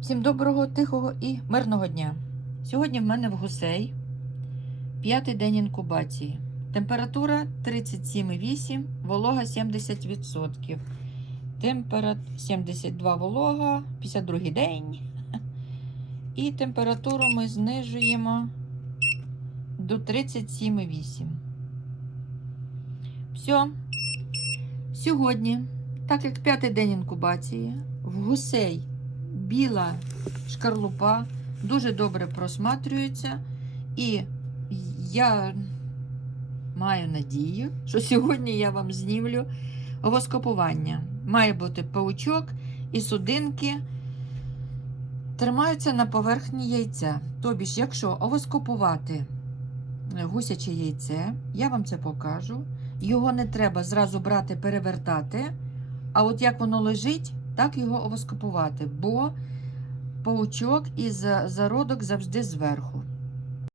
Всім доброго, тихого і мирного дня. Сьогодні в мене в гусей п'ятий день інкубації. Температура 37,8, волога 70%. Температ 72 волога, 52 день. І температуру ми знижуємо до 37,8. Все. Сьогодні, так як п'ятий день інкубації, в гусей біла шкарлупа дуже добре просматрюється. І я маю надію, що сьогодні я вам знімлю овоскопування. Має бути паучок і судинки тримаються на поверхні яйця. Тобі ж, якщо овоскопувати гусяче яйце, я вам це покажу. Його не треба зразу брати, перевертати. А от як воно лежить, так його овоскопувати, бо паучок і за- зародок завжди зверху.